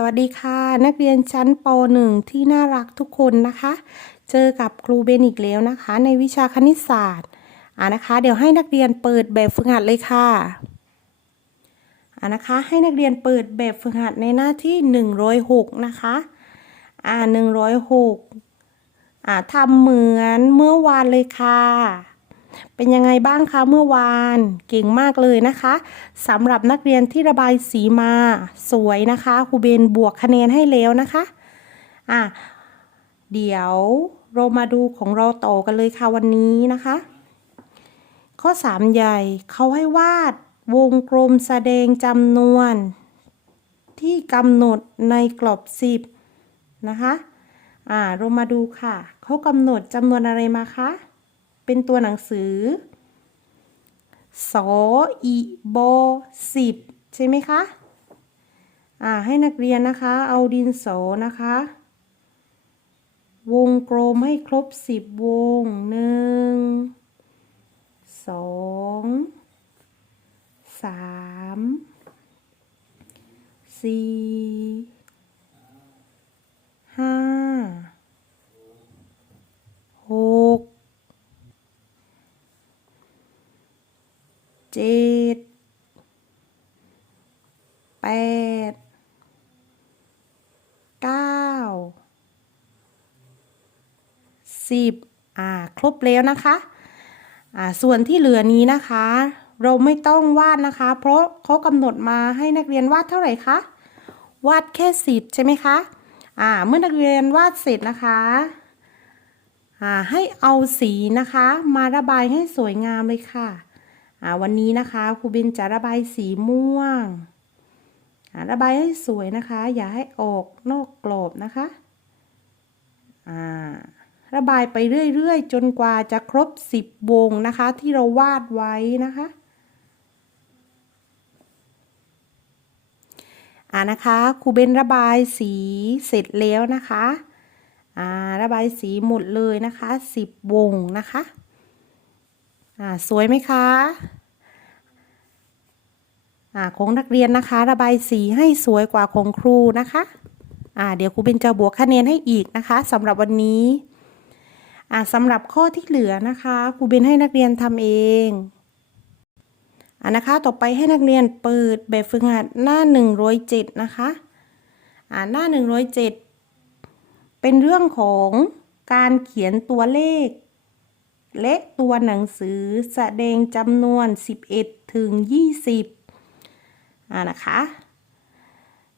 สวัสดีค่ะ นักเรียนชั้นป .1 ที่น่ารักทุกคนนะคะ เจอกับครูเบนอีกแล้วนะคะ ในวิชาคณิตศาสตร์อ่านะคะ เดี๋ยวให้นักเรียนเปิดแบบฝึกหัดเลยค่ะอ่านะคะ ให้นักเรียนเปิดแบบฝึกหัดในหน้าที่ 106 นะคะอ่า106อ่าทำเหมือนเมื่อวานเลยค่ะ เป็นยังไงบ้างคะเมื่อวานเก่งมากเลยนะคะสำหรับนักเรียนที่ระบายสีมาสวยนะคะครูเบนบวกคะแนนให้แล้วนะคะอะเดี๋ยวเรามาดูของเราต่อกันเลยค่ะวันนี้นะคะ ข้อ 3 ใหญ่เขาให้วาดวงกลมแสดงจำนวน ที่กำหนดในกรอบ 10 นะคะ อ่า เรามาดูค่ะ เขากำหนดจำนวนอะไรมาคะ เป็นตัวหนังสือสออีโบสิบใช่ไหมคะอ่าให้นักเรียนนะคะ เอาดินสอนะคะ วงกลมให้ครบสิบวงหนึ่งสองสามสี่ ห้า หก เจ็ดแปดเก้าสิบอ่า ครบแล้วนะคะ อ่า ส่วนที่เหลือนี้นะคะ เราไม่ต้องวาดนะคะ เพราะเขากำหนดมาให้นักเรียนวาดเท่าไหร่คะ วาดแค่สิบใช่ไหมคะ อ่า เมื่อนักเรียนวาดเสร็จนะคะอ่าให้เอาสีนะคะ มาระบายให้สวยงามเลยค่ะ วันนี้นะคะครูเบนจะระบายสีม่วง ระบายให้สวยนะคะ อย่าให้ออกนอกกรอบนะคะระบายไปเรื่อยๆ จนกว่าจะครบ 10 วงนะคะ ที่เราวาดไว้นะคะอ่านะคะครูเบนระบายสีเสร็จแล้วนะคะอ่าระบายสีหมดเลยนะคะ 10 วงนะคะ อ่าสวยไหมคะอ่าของนักเรียนนะคะ ระบายสีให้สวยกว่าของครูนะคะอ่าเดี๋ยวครูเบนจะบวกคะแนนให้อีกนะคะสำหรับวันนี้อ่าสำหรับข้อที่เหลือนะคะครูเบนให้นักเรียนทำเองอ่านะคะต่อไปให้นักเรียนเปิดแบบฝึกหัดหน้า107นะคะอ่าหน้า107เป็นเรื่องของการเขียนตัวเลข และตัวหนังสือแสดงจำนวน 11 ถึง 20อ่านะคะ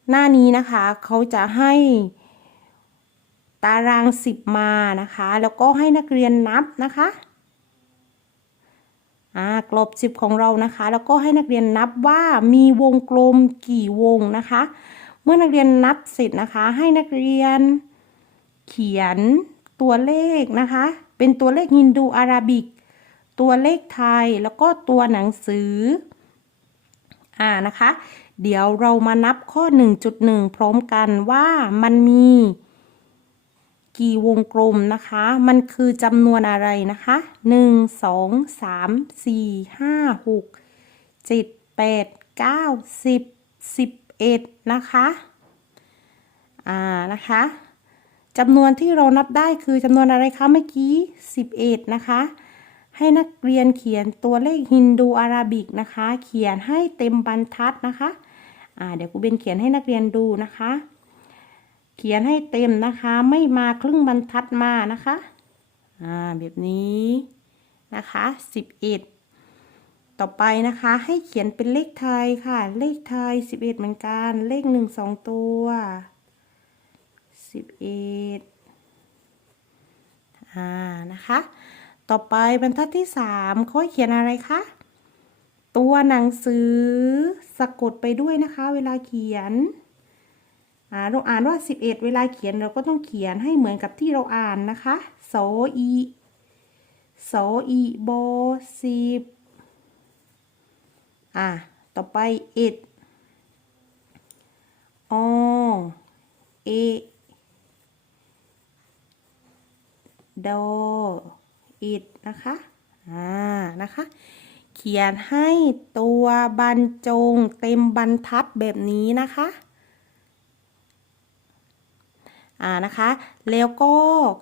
หน้านี้นะคะเขาจะให้ตารางสิบมานะคะ แล้วก็ให้นักเรียนนับนะคะอ่ากรอบสิบของเรานะคะ แล้วก็ให้นักเรียนนับว่ามีวงกลมกี่วงนะคะ เมื่อนักเรียนนับเสร็จนะคะ ให้นักเรียนเขียนตัวเลขนะคะ เป็นตัวเลขฮินดูอาราบิก ตัวเลขไทยแล้วก็ตัวหนังสือ อ่านะคะ เดี๋ยวเรามานับข้อ 1.1 พร้อมกันว่ามันมีกี่วงกลมนะคะ มันคือจำนวนอะไรนะคะ 1 2 3 4 5 6 7 8 9 10 11 นะคะ อ่า นะคะ จำนวนที่เรานับได้คือจำนวนอะไรคะเมื่อกี้ 11 นะคะ ให้นักเรียนเขียนตัวเลขฮินดูอาราบิกนะคะ เขียนให้เต็มบรรทัดนะคะอ่าเดี๋ยวครูเบนเขียนให้นักเรียนดูนะคะ เขียนให้เต็มนะคะ ไม่มาครึ่งบรรทัดมานะคะอ่าแบบนี้นะคะ 11 ต่อไปนะคะ ให้เขียนเป็นเลขไทยค่ะ เลขไทย 11 เหมือนกัน เลข 1 2 ตัว 11อ่านะคะ ต่อไปบรรทัดที่3เขาเขียนอะไรคะตัวหนังสือสะกดไปด้วยนะคะ เวลาเขียนอ่าเราอ่านว่า 11 เวลาเขียนเราก็ต้องเขียนให้เหมือนกับที่เราอ่านนะคะโสอีโสอีโบสิบอ่าต่อไปเอ็ดอเอ โดอิดนะคะ อ่า นะคะ เขียนให้ตัวบรรจงเต็มบรรทัดแบบนี้นะคะ อ่า นะคะ แล้วก็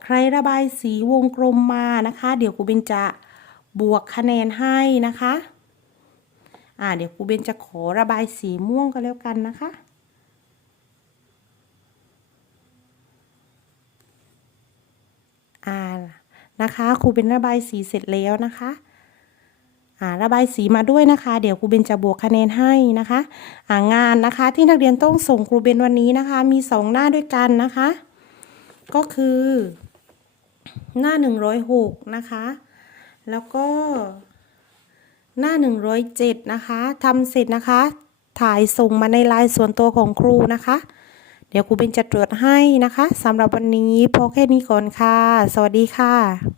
ใครระบายสีวงกลมมานะคะ เดี๋ยวครูเบนจะบวกคะแนนให้นะคะ อ่า เดี๋ยวครูเบนจะขอระบายสีม่วงก็แล้วกันนะคะ อ่านะคะครูเบนระบายสีเสร็จแล้วนะคะอ่าระบายสีมาด้วยนะคะ เดี๋ยวครูเบนจะบวกคะแนนให้นะคะอ่างานนะคะที่นักเรียนต้องส่งครูเบนวันนี้นะคะ มีสองหน้าด้วยกันนะคะ ก็คือ หน้าหนึ่งร้อยหกนะคะ แล้วก็ หน้าหนึ่งร้อยเจ็ดนะคะทำเสร็จนะคะ ถ่ายส่งมาในไลน์ส่วนตัวของครูนะคะ เดี๋ยวครูเบนจะตรวจให้นะคะสำหรับวันนี้พอแค่นี้ก่อนค่ะ สวัสดีค่ะ